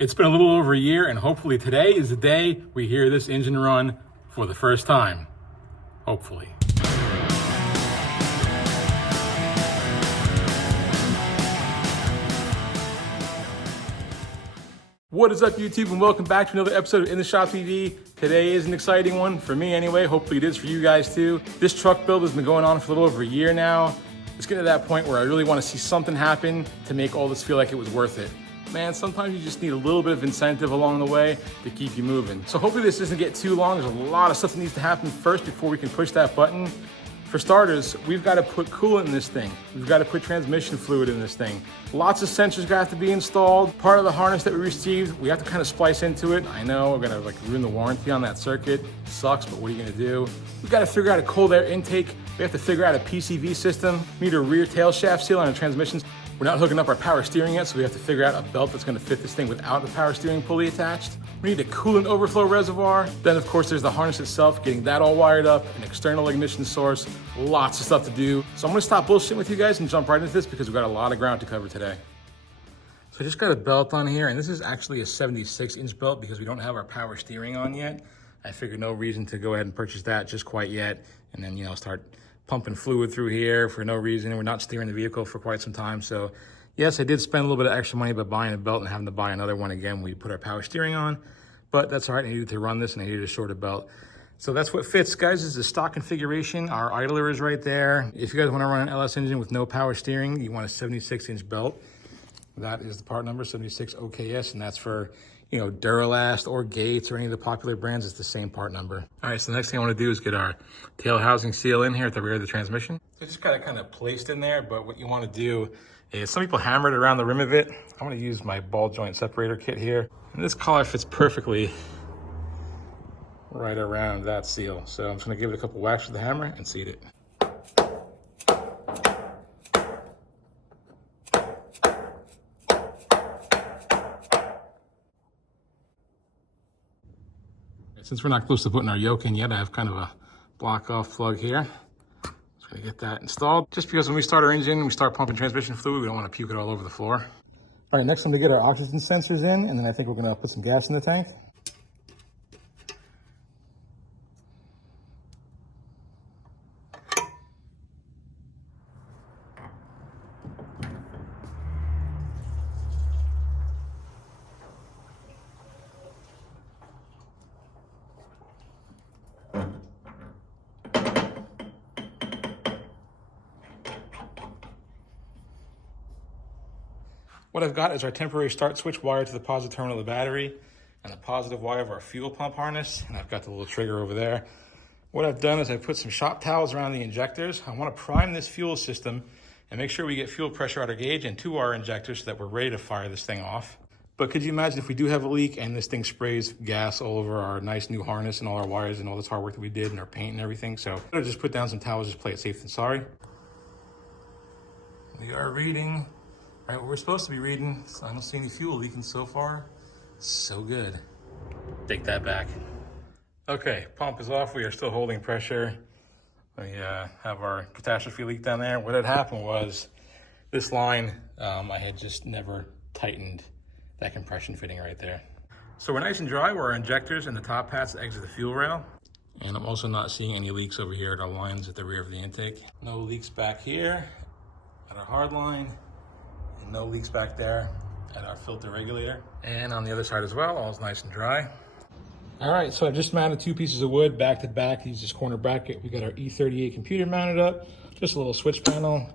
It's been a little over a year, and hopefully today is the day we hear this engine run for the first time. Hopefully. What is up, YouTube, and welcome back to another episode of In the Shop TV. Today is an exciting one, for me anyway. Hopefully it is for you guys too. This truck build has been going on for a little over a year now. It's getting to that point where I really want to see something happen to make all this feel like it was worth it. Man, sometimes you just need a little bit of incentive along the way to keep you moving. So hopefully this doesn't get too long. There's a lot of stuff that needs to happen first before we can push that button. For starters, we've got to put coolant in this thing. We've got to put transmission fluid in this thing. Lots of sensors have to be installed. Part of the harness that we received, we have to kind of splice into it. I know we're gonna ruin the warranty on that circuit. Sucks, but what are you gonna do? We've got to figure out a cold air intake. We have to figure out a PCV system. We need a rear tail shaft seal on our transmissions. We're not hooking up our power steering yet, so we have to figure out a belt that's gonna fit this thing without the power steering pulley attached. We need a coolant overflow reservoir. Then of course there's the harness itself, getting that all wired up, an external ignition source, lots of stuff to do. So I'm gonna stop bullshitting with you guys and jump right into this because we've got a lot of ground to cover today. So I just got a belt on here, and this is actually a 76-inch belt because we don't have our power steering on yet. I figured no reason to go ahead and purchase that just quite yet, and then, start pumping fluid through here for no reason. We're not steering the vehicle for quite some time. So yes, I did spend a little bit of extra money by buying a belt and having to buy another one again when we put our power steering on, but that's all right. I needed to run this and I needed a shorter belt. So that's what fits, guys. This is the stock configuration. Our idler is right there. If you guys want to run an LS engine with no power steering, you want a 76-inch belt. That is the part number, 76 OKS, and that's for, Duralast or Gates or any of the popular brands. It's the same part number. All right, so the next thing I want to do is get our tail housing seal in here at the rear of the transmission. So just got it kind of placed in there, but what you want to do is, some people hammer it around the rim of it. I'm going to use my ball joint separator kit here. And this collar fits perfectly right around that seal. So I'm just going to give it a couple whacks with the hammer and seat it. Since we're not close to putting our yoke in yet, I have kind of a block off plug here. Just gonna get that installed. Just because when we start our engine, we start pumping transmission fluid, we don't want to puke it all over the floor. All right, next I'm gonna get our oxygen sensors in, and then I think we're gonna put some gas in the tank. What I've got is our temporary start switch wired to the positive terminal of the battery and the positive wire of our fuel pump harness, and I've got the little trigger over there. What I've done is I've put some shop towels around the injectors. I want to prime this fuel system and make sure we get fuel pressure out of gauge and to our injectors so that we're ready to fire this thing off. But could you imagine if we do have a leak and this thing sprays gas all over our nice new harness and all our wires and all this hard work that we did and our paint and everything? So I'll just put down some towels, just play it safe than sorry. We are reading right what we're supposed to be reading. So I don't see any fuel leaking so far. So good. Take that back. Okay, pump is off. We are still holding pressure. We have our catastrophe leak down there. What had happened was this line, I had just never tightened that compression fitting right there. So we're nice and dry where our injectors and the top hats exit the fuel rail. And I'm also not seeing any leaks over here at our lines at the rear of the intake. No leaks back here at our hard line. And no leaks back there at our filter regulator. And on the other side as well, all's nice and dry. All right, so I've just mounted two pieces of wood back to back. Use this corner bracket. We got our E38 computer mounted up. Just a little switch panel,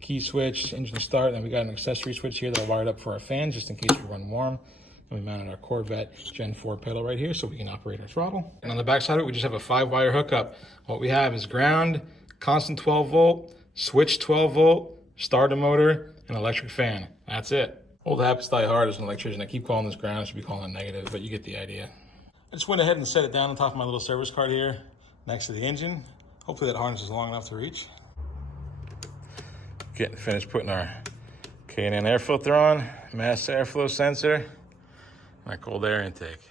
key switch, engine start. And then we got an accessory switch here that I wired up for our fans just in case we run warm. And we mounted our Corvette Gen 4 pedal right here so we can operate our throttle. And on the back side of it, we just have a 5-wire hookup. What we have is ground, constant 12 volt, switch 12 volt, starter motor, and electric fan. That's it. Old habits die hard as an electrician. I keep calling this ground, I should be calling it negative, but you get the idea. I just went ahead and set it down on top of my little service cart here next to the engine. Hopefully that harness is long enough to reach. Getting finished putting our K&N air filter on, mass airflow sensor, my cold air intake.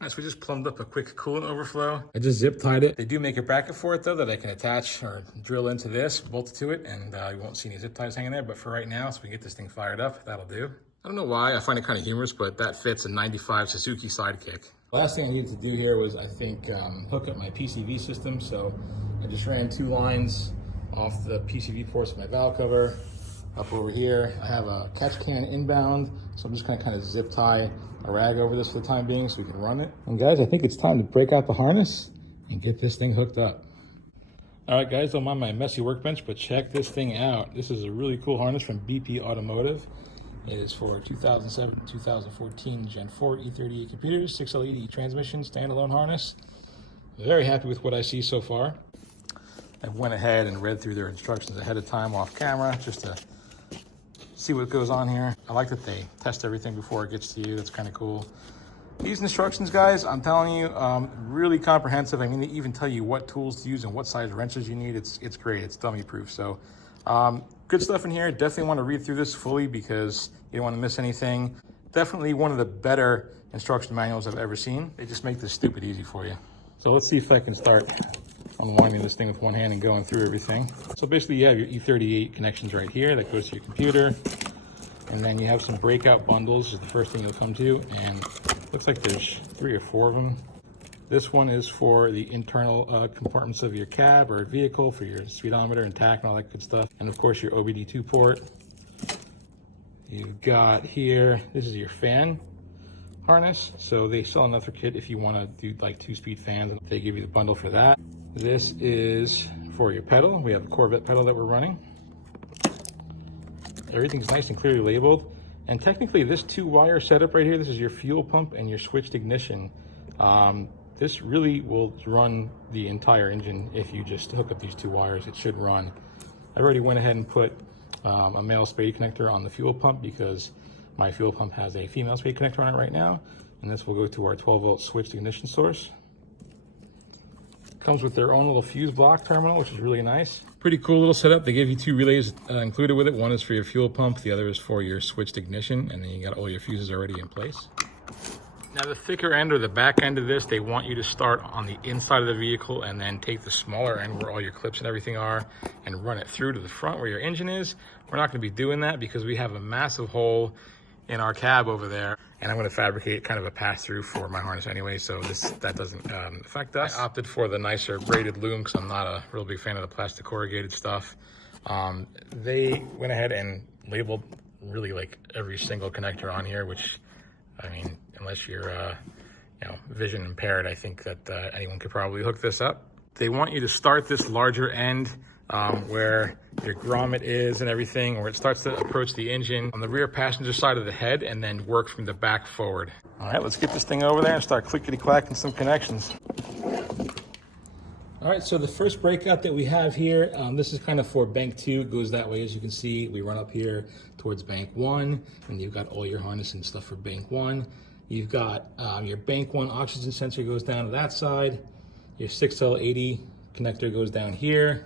All right, so we just plumbed up a quick coolant overflow. I just zip tied it. They do make a bracket for it though that I can attach or drill into this, bolt it to it, and you won't see any zip ties hanging there. But for right now, so we can get this thing fired up, that'll do. I don't know why, I find it kind of humorous, but that fits a 95 Suzuki Sidekick. Last thing I needed to do here was, I think, hook up my PCV system. So I just ran 2 lines off the PCV ports of my valve cover. Up over here, I have a catch can inbound, so I'm just gonna kind of zip tie a rag over this for the time being so we can run it. And guys, I think it's time to break out the harness and get this thing hooked up. All right guys, don't mind my messy workbench, but check this thing out. This is a really cool harness from BP Automotive. It is for 2007 2014 Gen 4 E38 computers, 6L80 transmission, standalone harness. Very happy with what I see so far. I went ahead and read through their instructions ahead of time off camera just to see what goes on here. I like that they test everything before it gets to you. That's kind of cool. These instructions, guys, I'm telling you, really comprehensive. I mean, they even tell you what tools to use and what size wrenches you need. It's great. It's dummy proof. So good stuff in here. Definitely want to read through this fully because you don't want to miss anything. Definitely one of the better instruction manuals I've ever seen. They just make this stupid easy for you. So let's see if I can start unwinding this thing with one hand and going through everything. So basically you have your E38 connections right here that goes to your computer. And then you have some breakout bundles is the first thing you'll come to. And looks like there's 3 or 4 of them. This one is for the internal compartments of your cab or vehicle for your speedometer and tach and all that good stuff. And of course your OBD2 port. You've got here, this is your fan harness. So they sell another kit if you want to do like 2-speed fans. They give you the bundle for that. This is for your pedal. We have a Corvette pedal that we're running. Everything's nice and clearly labeled. And technically this 2-wire setup right here, this is your fuel pump and your switched ignition. This really will run the entire engine if you just hook up these 2 wires. It should run. I already went ahead and put a male spade connector on the fuel pump because my fuel pump has a female spade connector on it right now. And this will go to our 12-volt switched ignition source. Comes with their own little fuse block terminal, which is really nice. Pretty cool little setup. They give you 2 relays included with it. One is for your fuel pump, the other is for your switched ignition, and then you got all your fuses already in place. Now the thicker end or the back end of this, they want you to start on the inside of the vehicle and then take the smaller end where all your clips and everything are and run it through to the front where your engine is. We're not gonna be doing that because we have a massive hole in our cab over there. And I'm gonna fabricate kind of a pass-through for my harness anyway, so that doesn't affect us. I opted for the nicer braided loom because I'm not a real big fan of the plastic corrugated stuff. They went ahead and labeled really like every single connector on here, which, I mean, unless you're vision impaired, I think that anyone could probably hook this up. They want you to start this larger end where your grommet is and everything, where it starts to approach the engine on the rear passenger side of the head and then work from the back forward. All right, let's get this thing over there and start clickety-clacking some connections. All right, so the first breakout that we have here, this is kind of for bank 2. It goes that way, as you can see. We run up here towards bank 1, and you've got all your harness and stuff for bank 1. You've got your bank 1 oxygen sensor goes down to that side. Your 6L80 connector goes down here.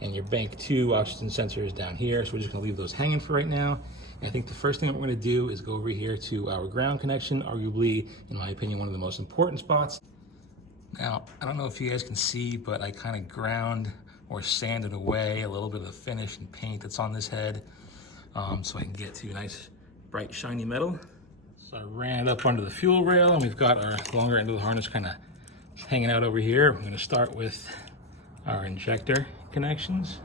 And your bank 2 oxygen sensor is down here. So we're just gonna leave those hanging for right now. And I think the first thing that we're gonna do is go over here to our ground connection, arguably, in my opinion, one of the most important spots. Now, I don't know if you guys can see, but I kind of ground or sanded away a little bit of the finish and paint that's on this head so I can get to a nice, bright, shiny metal. So I ran it up under the fuel rail, and we've got our longer end of the harness kind of hanging out over here. We're gonna start with our injector connections.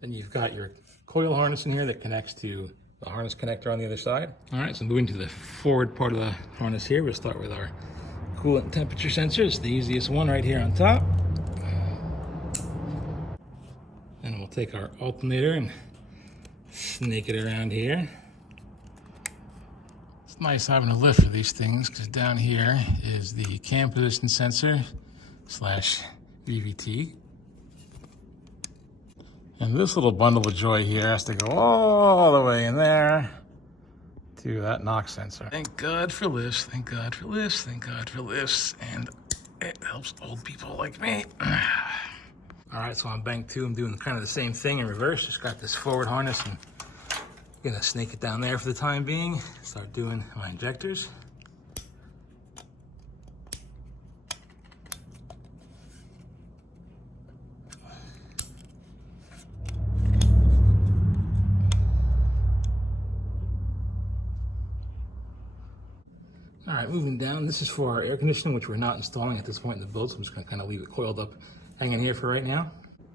Then you've got your coil harness in here that connects to the harness connector on the other side. All right, so moving to the forward part of the harness here, we'll start with our coolant temperature sensor. It's the easiest one right here on top. And we'll take our alternator and snake it around here. It's nice having a lift for these things because down here is the cam position sensor / VVT. And this little bundle of joy here has to go all the way in there to that NOx sensor. Thank God for lifts, thank God for lifts, thank God for lifts, and it helps old people like me. All right, so on bank 2, I'm doing kind of the same thing in reverse. Just got this forward harness and Gonna snake it down there for the time being. Start doing my injectors. All right, moving down. This is for our air conditioning, which we're not installing at this point in the build, so I'm just gonna kind of leave it coiled up, hanging here for right now.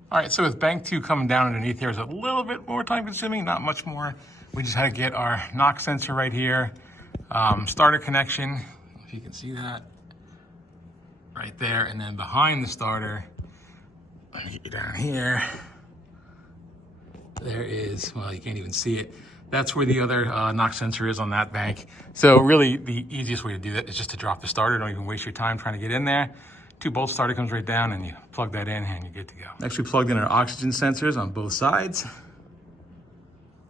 All right, so with bank 2 coming down underneath here is a little bit more time consuming, not much more. We just had to get our knock sensor right here, starter connection, if you can see that, right there. And then behind the starter, let me get you down here. There is, well, you can't even see it. That's where the other knock sensor is on that bank. So really the easiest way to do that is just to drop the starter. Don't even waste your time trying to get in there. 2-bolt starter comes right down and you plug that in and you're good to go. Next we plugged in our oxygen sensors on both sides.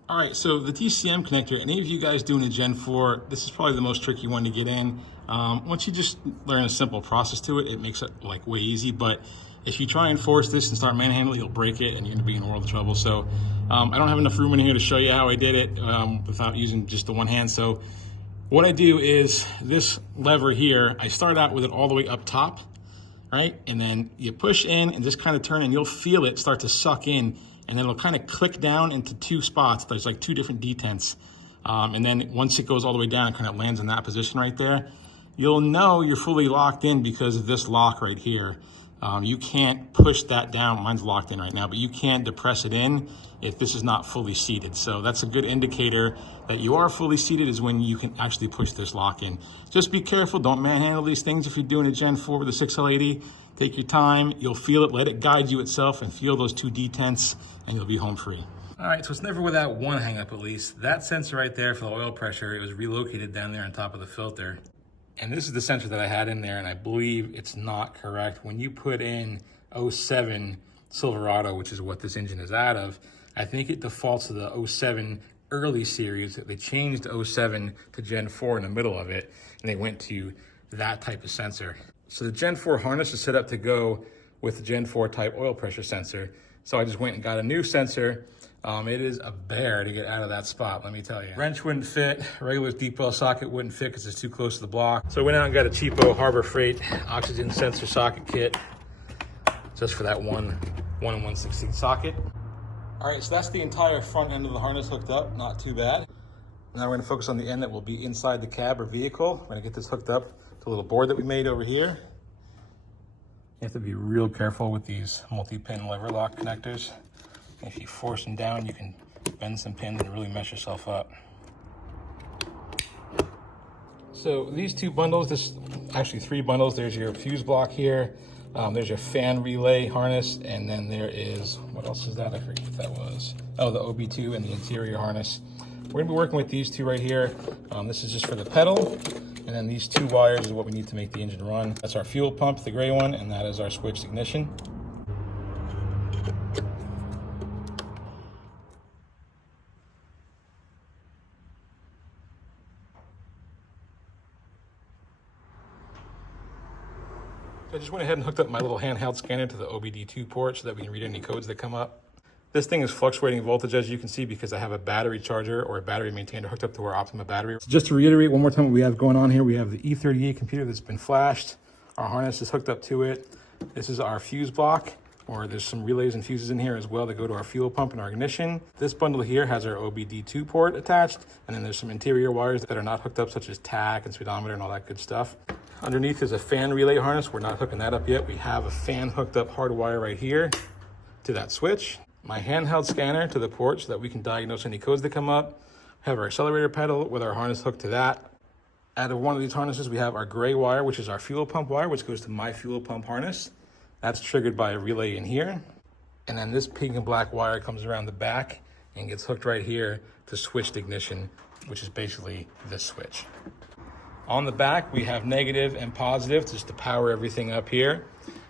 All right, so the TCM connector, any of you guys doing a Gen 4, this is probably the most tricky one to get in. Once you just learn a simple process to it, it makes it like way easy. But if you try and force this and start manhandling, you'll break it and you're gonna be in a world of trouble. So I don't have enough room in here to show you how I did it without using just the one hand. So what I do is this lever here, I start out with it all the way up top, right? And then you push in and just kind of turn and you'll feel it start to suck in, and then it'll kind of click down into 2 spots. There's like 2 different detents. And then once it goes all the way down, it kind of lands in that position right there. You'll know you're fully locked in because of this lock right here. You can't push that down. Mine's locked in right now, but you can't depress it in if this is not fully seated. So that's a good indicator that you are fully seated, is when you can actually push this lock in. Just be careful. Don't manhandle these things if you're doing a Gen 4 with a 6L80. Take your time. You'll feel it. Let it guide you itself and feel those 2 detents and you'll be home free. All right, so it's never without one hang up at least. That sensor right there for the oil pressure, it was relocated down there on top of the filter. And this is the sensor that I had in there, and I believe it's not correct. When you put in 07 Silverado, which is what this engine is out of, I think it defaults to the 07 early series. They changed 07 to Gen 4 in the middle of it, and they went to that type of sensor. So the Gen 4 harness is set up to go with the Gen 4 type oil pressure sensor. So I just went and got a new sensor. It is a bear to get out of that spot, let me tell you. Wrench wouldn't fit, regular deep well socket wouldn't fit because it's too close to the block. So I went out and got a cheapo Harbor Freight oxygen sensor socket kit just for that 1 1/116 socket. All right, so that's the entire front end of the harness hooked up, not too bad. Now we're gonna focus on the end that will be inside the cab or vehicle. We're gonna get this hooked up to a little board that we made over here. You have to be real careful with these multi-pin lever lock connectors. If you force them down, you can bend some pins and really mess yourself up. So these 2 bundles, this actually 3 bundles. There's your fuse block here. There's your fan relay harness. And then there is, what else is that? I forget what that was. Oh, the OB2 and the interior harness. We're gonna be working with these 2 right here. This is just for the pedal. And then these 2 wires is what we need to make the engine run. That's our fuel pump, the gray one, and that is our switched ignition. So I just went ahead and hooked up my little handheld scanner to the OBD2 port so that we can read any codes that come up. This thing is fluctuating voltage, as you can see, because I have a battery charger or a battery maintainer hooked up to our Optima battery. So just to reiterate one more time what we have going on here, we have the E38 computer that's been flashed. Our harness is hooked up to it. This is our fuse block, or there's some relays and fuses in here as well that go to our fuel pump and our ignition. This bundle here has our OBD2 port attached, and then there's some interior wires that are not hooked up, such as tach and speedometer and all that good stuff. Underneath is a fan relay harness. We're not hooking that up yet. We have a fan hooked up hardwire right here to that switch. My handheld scanner to the port so that we can diagnose any codes that come up. We have our accelerator pedal with our harness hooked to that. Out of one of these harnesses, we have our gray wire, which is our fuel pump wire, which goes to my fuel pump harness. That's triggered by a relay in here. And then this pink and black wire comes around the back and gets hooked right here to switched ignition, which is basically this switch. On the back, we have negative and positive just to power everything up here.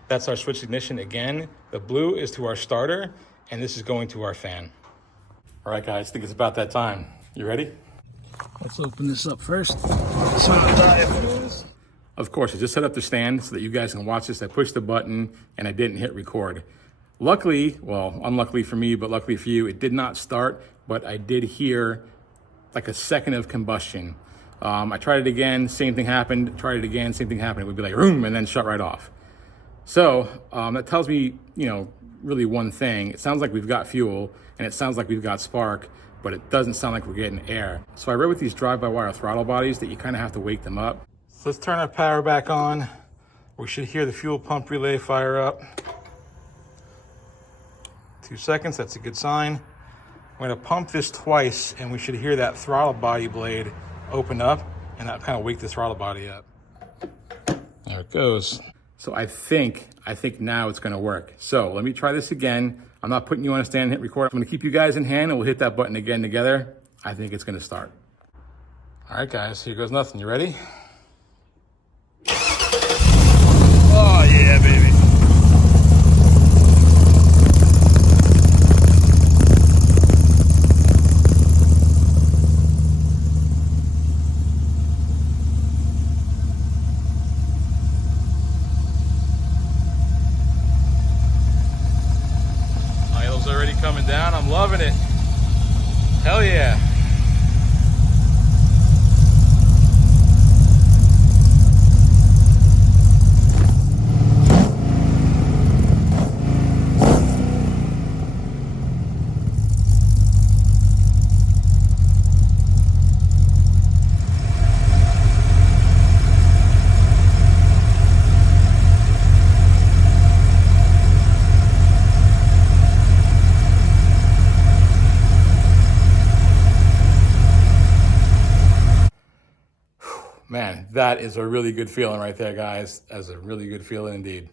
That's our switch ignition again. The blue is to our starter, and this is going to our fan. All right, guys, I think it's about that time. You ready? Let's open this up first. Of course, I just set up the stand so that you guys can watch this. I pushed the button and I didn't hit record. Luckily, well, unluckily for me, but luckily for you, it did not start, but I did hear like a second of combustion. I tried it again, same thing happened. Tried it again, same thing happened. It would be like boom, and then shut right off. So that tells me, really one thing. It sounds like we've got fuel, and it sounds like we've got spark, but it doesn't sound like we're getting air. So I read with these drive-by-wire throttle bodies that you kind of have to wake them up. So let's turn our power back on. We should hear the fuel pump relay fire up. 2 seconds, that's a good sign. I'm gonna pump this twice, and we should hear that throttle body blade open up, and that kind of wake the throttle body up. There it goes. So I think now it's gonna work. So let me try this again. I'm not putting you on a stand and hit record. I'm gonna keep you guys in hand, and we'll hit that button again together. I think it's gonna start. All right, guys, here goes nothing. You ready? Oh yeah, baby. Idle's already coming down. I'm loving it. Hell yeah. Man, that is a really good feeling right there, guys. That's a really good feeling indeed.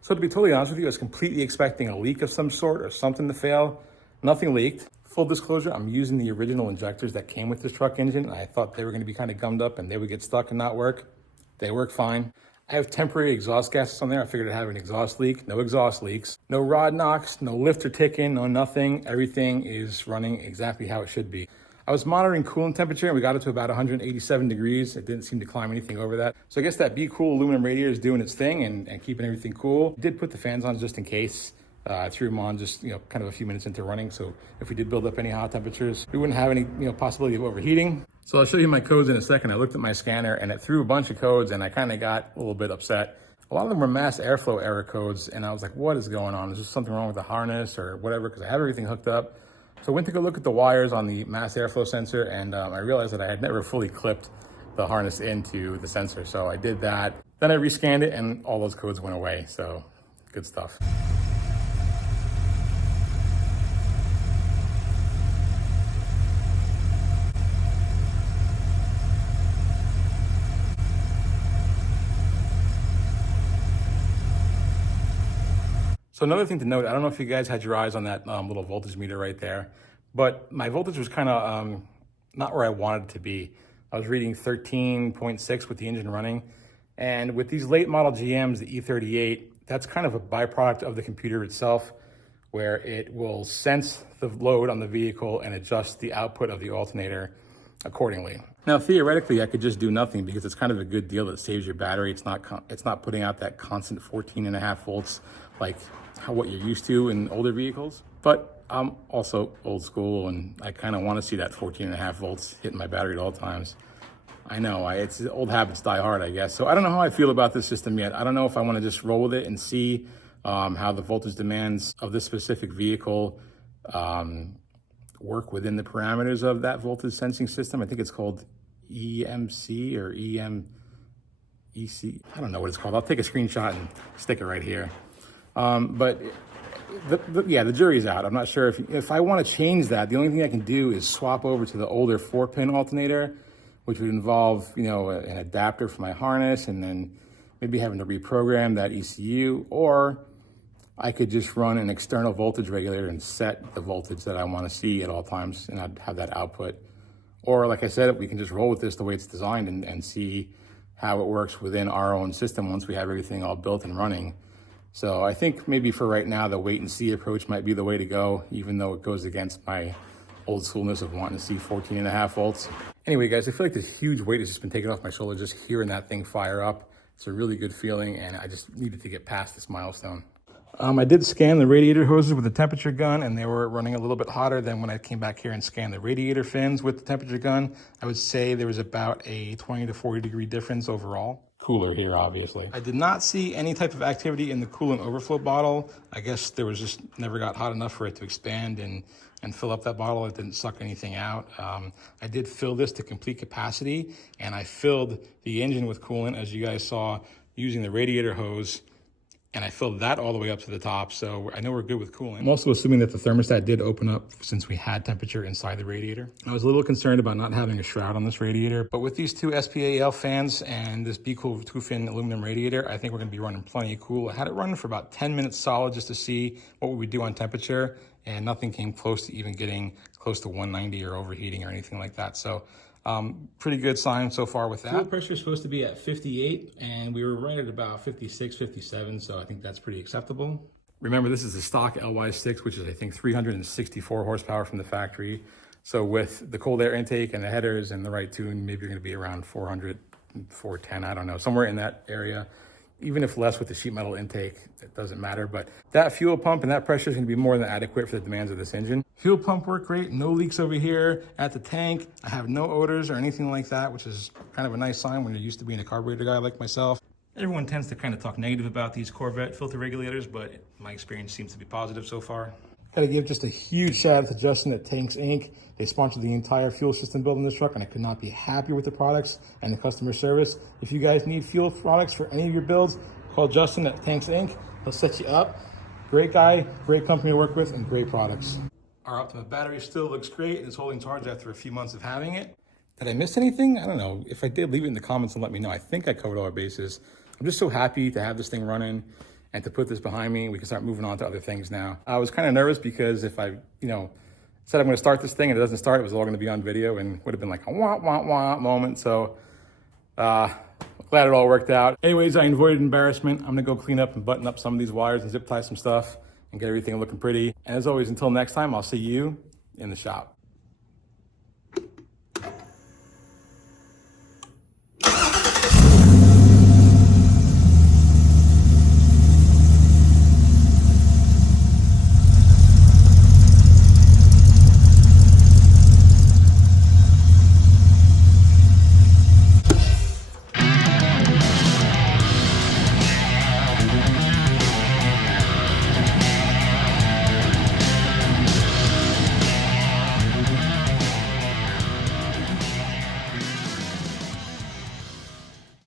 So to be totally honest with you, I was completely expecting a leak of some sort or something to fail. Nothing leaked. Full disclosure, I'm using the original injectors that came with this truck engine. I thought they were gonna be kind of gummed up and they would get stuck and not work. They work fine. I have temporary exhaust gases on there. I figured I'd have an exhaust leak. No exhaust leaks. No rod knocks, no lifter ticking, no nothing. Everything is running exactly how it should be. I was monitoring coolant temperature and we got it to about 187 degrees. It didn't seem to climb anything over that. So I guess that Be Cool aluminum radiator is doing its thing and keeping everything cool. I did put the fans on just in case. I threw them on just, kind of a few minutes into running. So if we did build up any hot temperatures, we wouldn't have any, possibility of overheating. So I'll show you my codes in a second. I looked at my scanner and it threw a bunch of codes and I kind of got a little bit upset. A lot of them were mass airflow error codes. And I was like, what is going on? Is there something wrong with the harness or whatever? Because I have everything hooked up. So I went to go look at the wires on the mass airflow sensor and I realized that I had never fully clipped the harness into the sensor. So I did that. Then I rescanned it and all those codes went away. So good stuff. So another thing to note, I don't know if you guys had your eyes on that little voltage meter right there, but my voltage was kind of not where I wanted it to be. I was reading 13.6 with the engine running. And with these late model GMs, the E38, that's kind of a byproduct of the computer itself, where it will sense the load on the vehicle and adjust the output of the alternator accordingly. Now, theoretically, I could just do nothing because it's kind of a good deal that saves your battery. It's not putting out that constant 14.5 volts like what you're used to in older vehicles. But I'm also old school and I kind of want to see that 14.5 volts hitting my battery at all times. I know, it's old habits die hard, I guess. So I don't know how I feel about this system yet. I don't know if I want to just roll with it and see how the voltage demands of this specific vehicle work within the parameters of that voltage sensing system. I think it's called EMC or EC. I don't know what it's called. I'll take a screenshot and stick it right here. But the jury's out. I'm not sure if I want to change that. The only thing I can do is swap over to the older 4-pin alternator, which would involve, an adapter for my harness and then maybe having to reprogram that ECU, or I could just run an external voltage regulator and set the voltage that I want to see at all times, and I'd have that output. Or like I said, we can just roll with this the way it's designed and see how it works within our own system once we have everything all built and running. So I think maybe for right now, the wait and see approach might be the way to go, even though it goes against my old schoolness of wanting to see 14.5 volts. Anyway, guys, I feel like this huge weight has just been taken off my shoulder just hearing that thing fire up. It's a really good feeling, and I just needed to get past this milestone. I did scan the radiator hoses with the temperature gun, and they were running a little bit hotter than when I came back here and scanned the radiator fins with the temperature gun. I would say there was about a 20 to 40 degree difference overall. Cooler here, obviously. I did not see any type of activity in the coolant overflow bottle. I guess there was just never got hot enough for it to expand and fill up that bottle. It didn't suck anything out. I did fill this to complete capacity, and I filled the engine with coolant, as you guys saw, using the radiator hose. And I filled that all the way up to the top, so I know we're good with cooling. I'm also assuming that the thermostat did open up since we had temperature inside the radiator. I was a little concerned about not having a shroud on this radiator, but with these two SPAL fans and this Be Cool two-fin aluminum radiator, I think we're gonna be running plenty of cool. I had it running for about 10 minutes solid just to see what we would do on temperature, and nothing came close to even getting close to 190 or overheating or anything like that. So pretty good sign so far with that. Fuel pressure is supposed to be at 58, and we were right at about 56, 57, so I think that's pretty acceptable. Remember, this is the stock LY6, which is, I think, 364 horsepower from the factory. So with the cold air intake and the headers and the right tune, maybe you're gonna be around 400, 410, I don't know, somewhere in that area. Even if less with the sheet metal intake, it doesn't matter. But that fuel pump and that pressure is going to be more than adequate for the demands of this engine. Fuel pump worked great, no leaks over here at the tank. I have no odors or anything like that, which is kind of a nice sign when you're used to being a carburetor guy like myself. Everyone tends to kind of talk negative about these Corvette filter regulators, but my experience seems to be positive so far. Gotta give just a huge shout out to Justin at Tanks Inc. They sponsored the entire fuel system build in this truck, and I could not be happier with the products and the customer service. If you guys need fuel products for any of your builds, call Justin at Tanks Inc. He'll set you up. Great guy, great company to work with, and great products. Our Optima battery still looks great. It's holding charge after a few months of having it. Did I miss anything? I don't know. If I did, leave it in the comments and let me know. I think I covered all our bases. I'm just so happy to have this thing running and to put this behind me. We can start moving on to other things now. I was kind of nervous because if I, said I'm gonna start this thing and it doesn't start, it was all gonna be on video and would have been like a wah, wah, wah moment. So glad it all worked out. Anyways, I avoided embarrassment. I'm gonna go clean up and button up some of these wires and zip tie some stuff and get everything looking pretty. And as always, until next time, I'll see you in the shop.